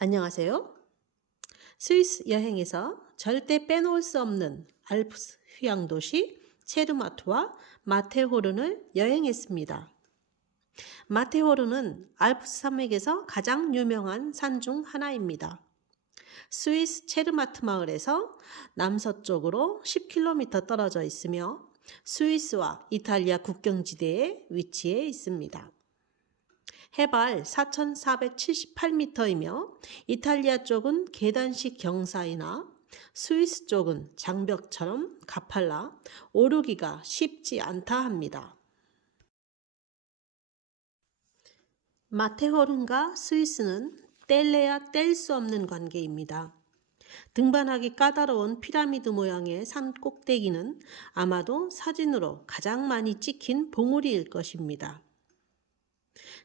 안녕하세요. 스위스 여행에서 절대 빼놓을 수 없는 알프스 휴양 도시 체르마트와 마테호른을 여행했습니다. 마테호른은 알프스 산맥에서 가장 유명한 산 중 하나입니다. 스위스 체르마트 마을에서 남서쪽으로 10km 떨어져 있으며 스위스와 이탈리아 국경지대에 위치해 있습니다. 해발 4,478m이며 이탈리아 쪽은 계단식 경사이나 스위스 쪽은 장벽처럼 가팔라 오르기가 쉽지 않다 합니다. 마테호른과 스위스는 뗄래야 뗄 수 없는 관계입니다. 등반하기 까다로운 피라미드 모양의 산 꼭대기는 아마도 사진으로 가장 많이 찍힌 봉우리일 것입니다.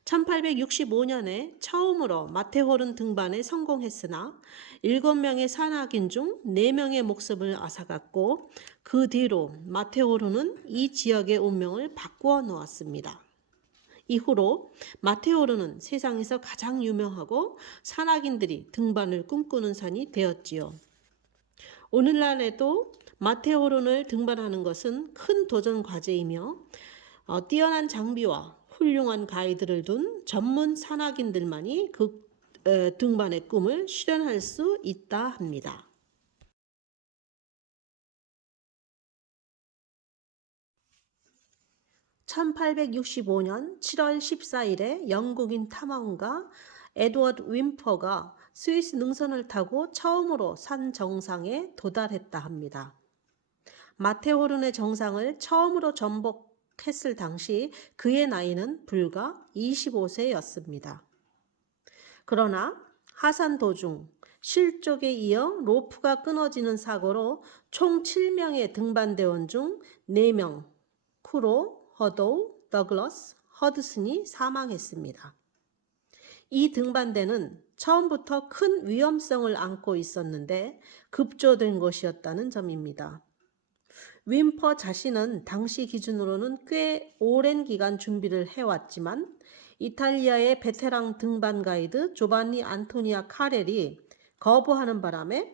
1865년에 처음으로 마테호른 등반에 성공했으나 7명의 산악인 중 4명의 목숨을 앗아갔고 그 뒤로 마테호른은 이 지역의 운명을 바꾸어 놓았습니다. 이후로 마테호른은 세상에서 가장 유명하고 산악인들이 등반을 꿈꾸는 산이 되었지요. 오늘날에도 마테호른을 등반하는 것은 큰 도전 과제이며 뛰어난 장비와 훌륭한 가이드를 둔 전문 산악인들만이 그 등반의 꿈을 실현할 수 있다 합니다. 1865년 7월 14일에 영국인 탐험가 에드워드 윈퍼가 스위스 능선을 타고 처음으로 산 정상에 도달했다 합니다. 마테호른의 정상을 처음으로 전복했을 당시 그의 나이는 불과 25세였습니다. 그러나 하산 도중 실족에 이어 로프가 끊어지는 사고로 총 7명의 등반대원 중 4명, 쿠로, 허도우, 더글러스, 허드슨이 사망했습니다. 이 등반대는 처음부터 큰 위험성을 안고 있었는데 급조된 것이었다는 점입니다. 윈퍼 자신은 당시 기준으로는 꽤 오랜 기간 준비를 해왔지만 이탈리아의 베테랑 등반 가이드 조반니 안토니아 카렐이 거부하는 바람에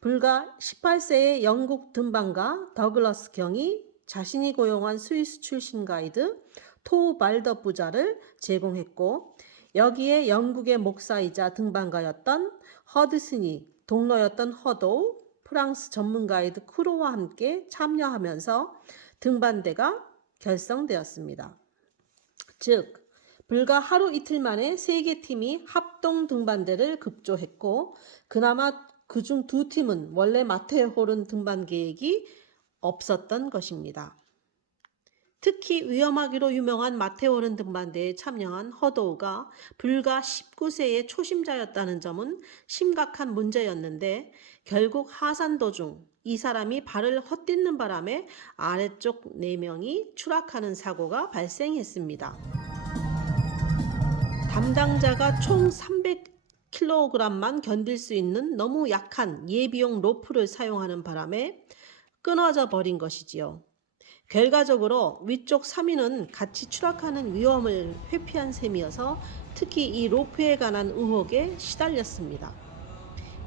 불과 18세의 영국 등반가 더글러스 경이 자신이 고용한 스위스 출신 가이드 토우 발더 부자를 제공했고 여기에 영국의 목사이자 등반가였던 허드슨이 동로였던 허도우 프랑스 전문 가이드 크로와 함께 참여하면서 등반대가 결성되었습니다. 즉 불과 하루 이틀 만에 3개 팀이 합동 등반대를 급조했고 그나마 그중 2팀은 원래 마테호른 등반 계획이 없었던 것입니다. 특히 위험하기로 유명한 마테호른 등반대에 참여한 허도우가 불과 19세의 초심자였다는 점은 심각한 문제였는데 결국 하산 도중 이 사람이 발을 헛딛는 바람에 아래쪽 4명이 추락하는 사고가 발생했습니다. 담당자가 총 300kg만 견딜 수 있는 너무 약한 예비용 로프를 사용하는 바람에 끊어져 버린 것이지요. 결과적으로 위쪽 3인은 같이 추락하는 위험을 회피한 셈이어서 특히 이 로프에 관한 의혹에 시달렸습니다.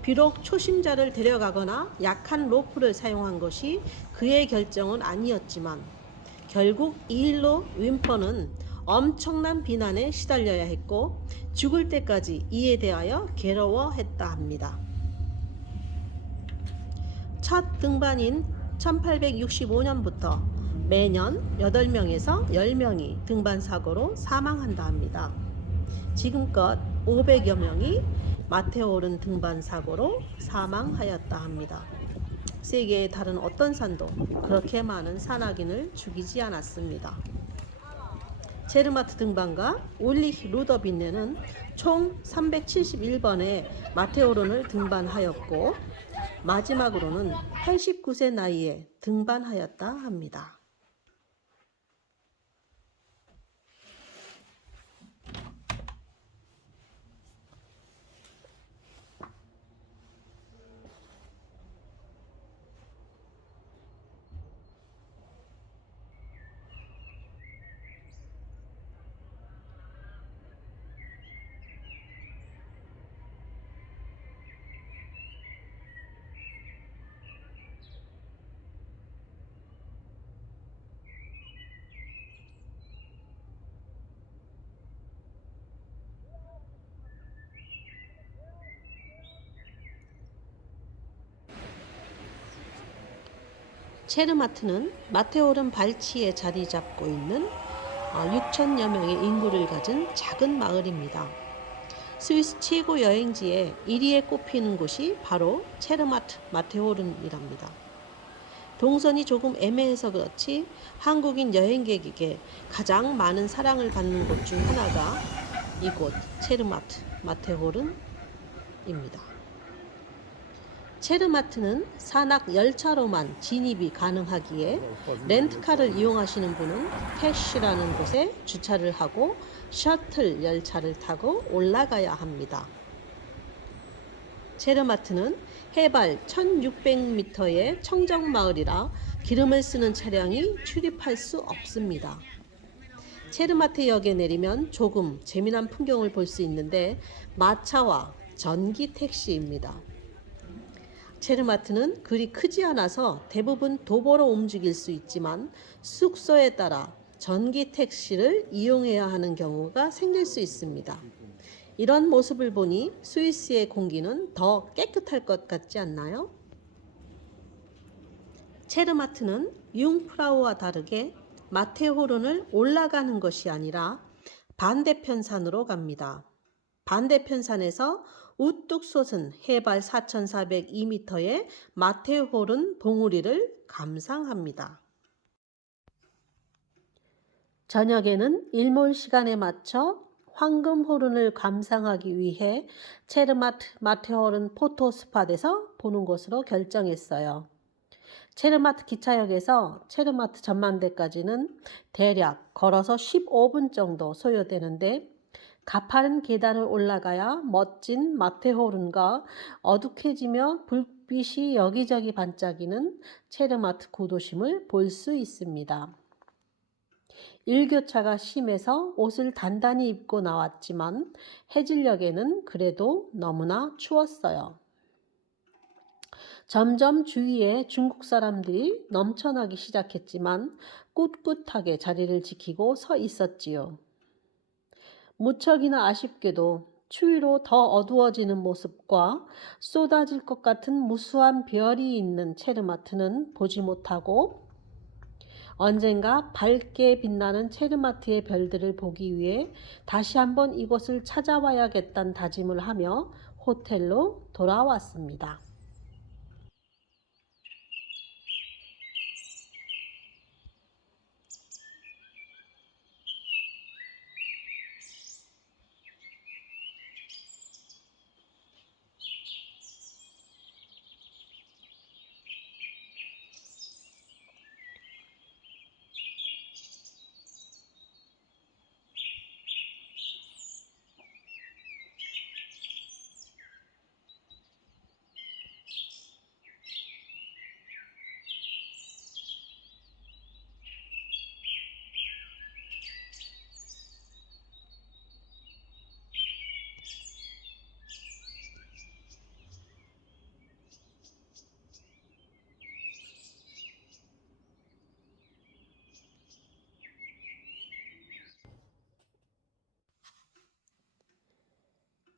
비록 초심자를 데려가거나 약한 로프를 사용한 것이 그의 결정은 아니었지만 결국 이 일로 윈퍼는 엄청난 비난에 시달려야 했고 죽을 때까지 이에 대하여 괴로워했다 합니다. 첫 등반인 1865년부터 매년 8명에서 10명이 등반 사고로 사망한다 합니다. 지금껏 500여 명이 마테호른 등반 사고로 사망하였다 합니다. 세계의 다른 어떤 산도 그렇게 많은 산악인을 죽이지 않았습니다. 체르마트 등반가 울리히 루더빈네는 총 371번의 마테호른을 등반하였고 마지막으로는 89세 나이에 등반하였다 합니다. 체르마트는 마테오른 발치에 자리 잡고 있는 6천여 명의 인구를 가진 작은 마을입니다. 스위스 최고 여행지에 1위에 꼽히는 곳이 바로 체르마트 마테오른이랍니다. 동선이 조금 애매해서 그렇지 한국인 여행객에게 가장 많은 사랑을 받는 곳 중 하나가 이곳 체르마트 마테오른입니다. 체르마트는 산악 열차로만 진입이 가능하기에 렌트카를 이용하시는 분은 캐시라는 곳에 주차를 하고 셔틀 열차를 타고 올라가야 합니다. 체르마트는 해발 1600m의 청정마을이라 기름을 쓰는 차량이 출입할 수 없습니다. 체르마트역에 내리면 조금 재미난 풍경을 볼 수 있는데 마차와 전기 택시입니다. 체르마트는 그리 크지 않아서 대부분 도보로 움직일 수 있지만 숙소에 따라 전기 택시를 이용해야 하는 경우가 생길 수 있습니다. 이런 모습을 보니 스위스의 공기는 더 깨끗할 것 같지 않나요? 체르마트는 융프라우와 다르게 마테호른을 올라가는 것이 아니라 반대편 산으로 갑니다. 반대편 산에서 우뚝 솟은 해발 4,402m의 마테호른 봉우리를 감상합니다. 저녁에는 일몰 시간에 맞춰 황금호른을 감상하기 위해 체르마트 마테호른 포토스팟에서 보는 것으로 결정했어요. 체르마트 기차역에서 체르마트 전망대까지는 대략 걸어서 15분 정도 소요되는데 가파른 계단을 올라가야 멋진 마테호른과 어둑해지며 불빛이 여기저기 반짝이는 체르마트 구도심을 볼 수 있습니다. 일교차가 심해서 옷을 단단히 입고 나왔지만 해질녘에는 그래도 너무나 추웠어요. 점점 주위에 중국 사람들이 넘쳐나기 시작했지만 꿋꿋하게 자리를 지키고 서 있었지요. 무척이나 아쉽게도 추위로 더 어두워지는 모습과 쏟아질 것 같은 무수한 별이 있는 체르마트는 보지 못하고 언젠가 밝게 빛나는 체르마트의 별들을 보기 위해 다시 한번 이곳을 찾아와야겠다는 다짐을 하며 호텔로 돌아왔습니다.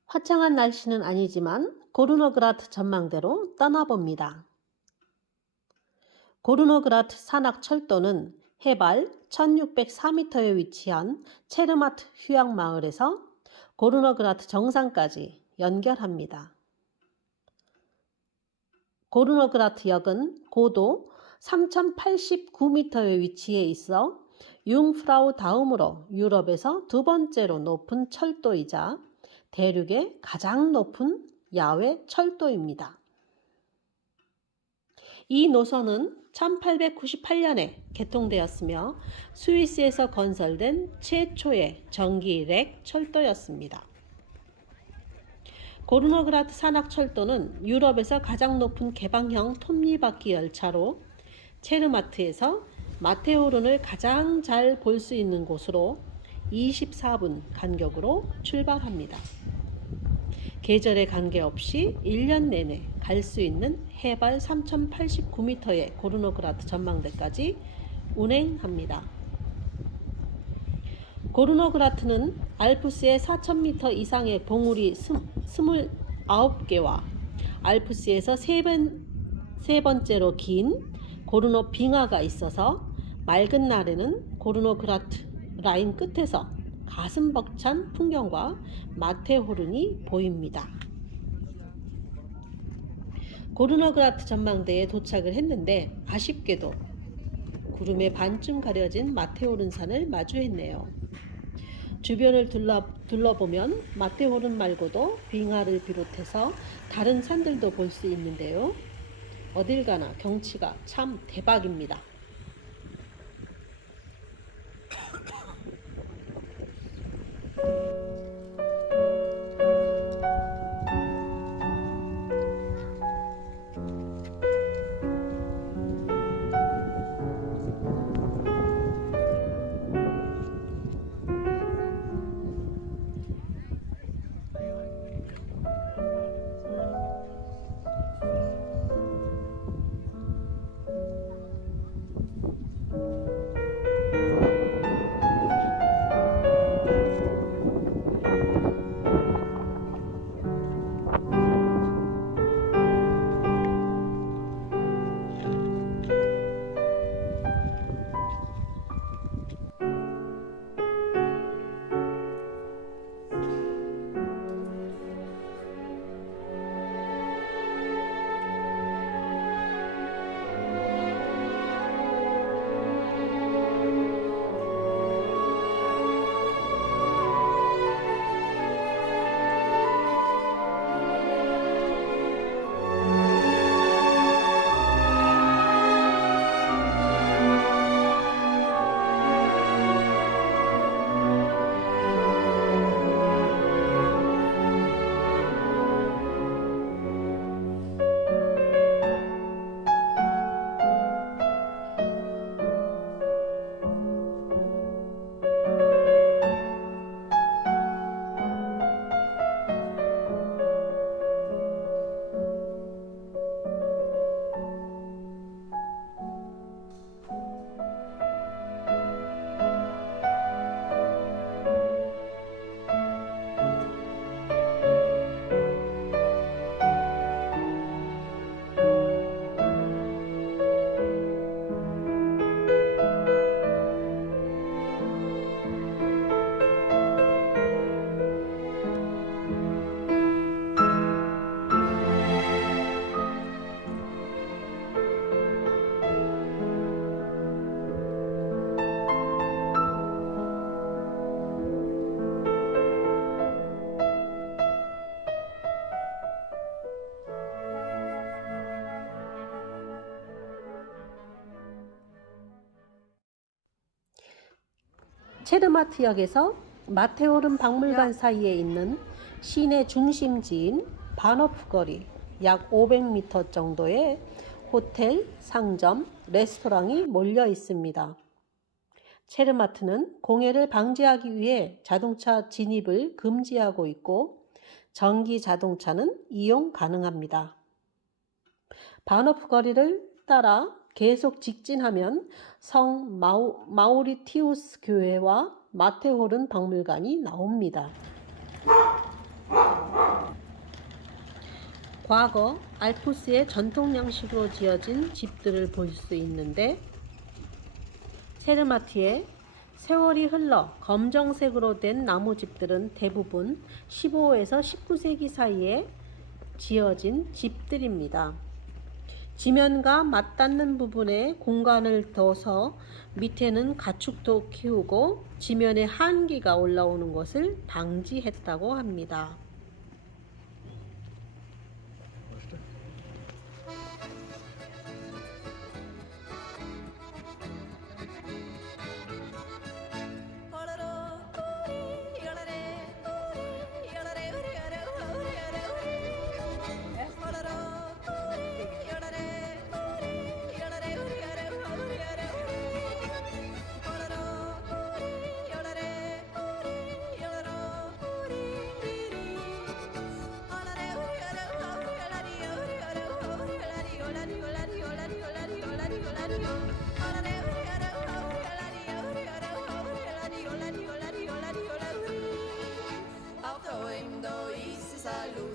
화창한 날씨는 아니지만 고르노그라트 전망대로 떠나봅니다. 고르노그라트 산악철도는 해발 1604m에 위치한 체르마트 휴양마을에서 고르노그라트 정상까지 연결합니다. 고르노그라트 역은 고도 3089m의 위치에 있어 융프라우 다음으로 유럽에서 두 번째로 높은 철도이자 대륙의 가장 높은 야외 철도입니다. 이 노선은 1898년에 개통되었으며 스위스에서 건설된 최초의 전기 렉 철도였습니다. 고르노그라트 산악철도는 유럽에서 가장 높은 개방형 톱니바퀴 열차로 체르마트에서 마테오른을 가장 잘 볼 수 있는 곳으로 24분 간격으로 출발합니다. 계절에 관계없이 1년 내내 갈 수 있는 해발 3089m의 고르노그라트 전망대까지 운행합니다. 고르노그라트는 알프스의 4000m 이상의 봉우리 29개와 알프스에서 세 번째로 긴 고르노 빙하가 있어서 맑은 날에는 고르노그라트 라인 끝에서 가슴 벅찬 풍경과 마테호른이 보입니다. 고르노그라트 전망대에 도착을 했는데 아쉽게도 구름에 반쯤 가려진 마테호른 산을 마주했네요. 주변을 둘러보면 마테호른 말고도 빙하를 비롯해서 다른 산들도 볼 수 있는데요. 어딜 가나 경치가 참 대박입니다. 체르마트역에서 마테오른 박물관 사이에 있는 시내 중심지인 바노프 거리 약 500m 정도의 호텔, 상점, 레스토랑이 몰려 있습니다. 체르마트는 공해를 방지하기 위해 자동차 진입을 금지하고 있고 전기 자동차는 이용 가능합니다. 바노프 거리를 따라 계속 직진하면 성 마우리티우스 교회와 마테호른 박물관이 나옵니다. 과거 알프스의 전통 양식으로 지어진 집들을 볼 수 있는데 체르마트의 세월이 흘러 검정색으로 된 나무집들은 대부분 15에서 19세기 사이에 지어진 집들입니다. 지면과 맞닿는 부분에 공간을 둬서 밑에는 가축도 키우고 지면에 한기가 올라오는 것을 방지했다고 합니다.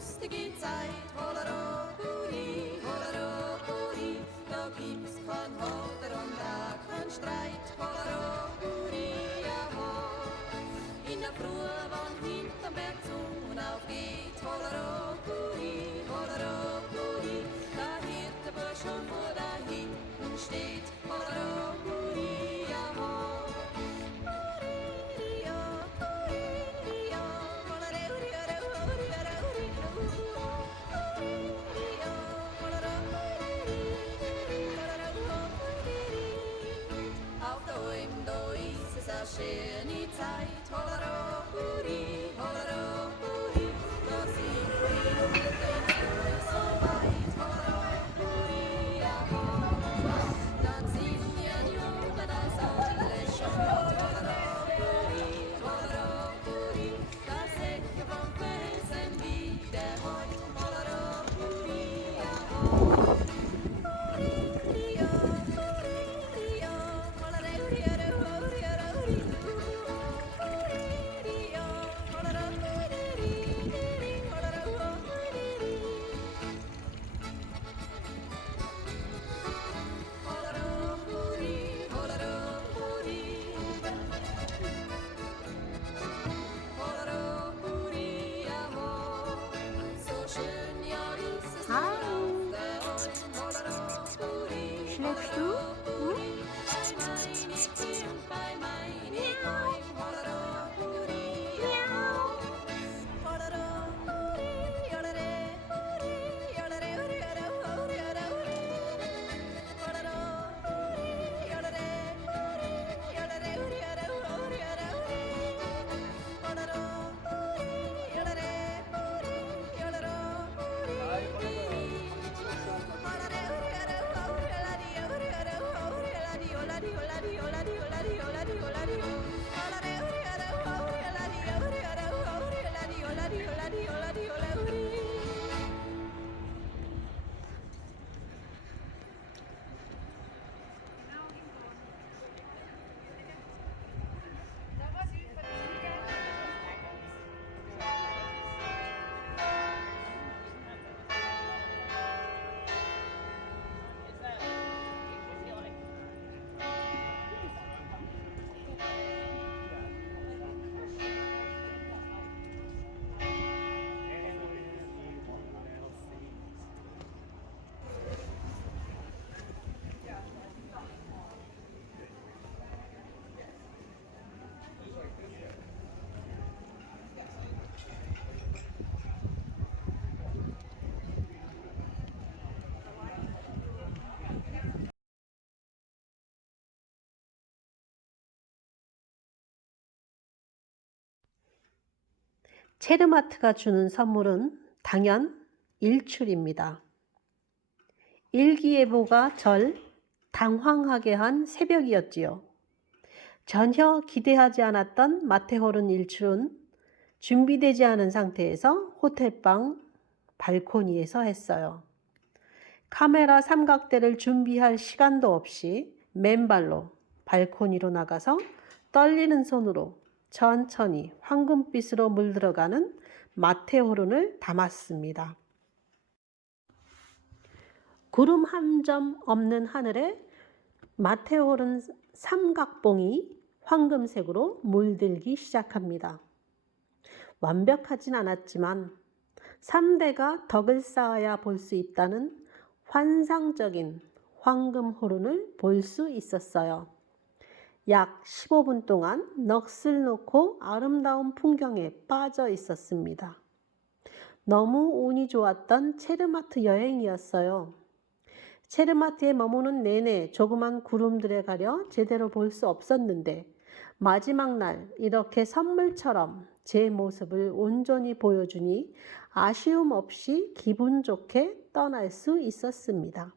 lustige Zeit, Holero, Huri, da gibt's kein 아우, 슐렉슈? 응? 체르마트가 주는 선물은 당연 일출입니다. 일기예보가 절 당황하게 한 새벽이었지요. 전혀 기대하지 않았던 마테호른 일출은 준비되지 않은 상태에서 호텔방 발코니에서 했어요. 카메라 삼각대를 준비할 시간도 없이 맨발로 발코니로 나가서 떨리는 손으로 천천히 황금빛으로 물들어가는 마테호른을 담았습니다. 구름 한 점 없는 하늘에 마테호른 삼각봉이 황금색으로 물들기 시작합니다. 완벽하진 않았지만 3대가 덕을 쌓아야 볼 수 있다는 환상적인 황금호른을 볼 수 있었어요. 약 15분 동안 넋을 놓고 아름다운 풍경에 빠져 있었습니다. 너무 운이 좋았던 체르마트 여행이었어요. 체르마트에 머무는 내내 조그만 구름들에 가려 제대로 볼 수 없었는데 마지막 날 이렇게 선물처럼 제 모습을 온전히 보여주니 아쉬움 없이 기분 좋게 떠날 수 있었습니다.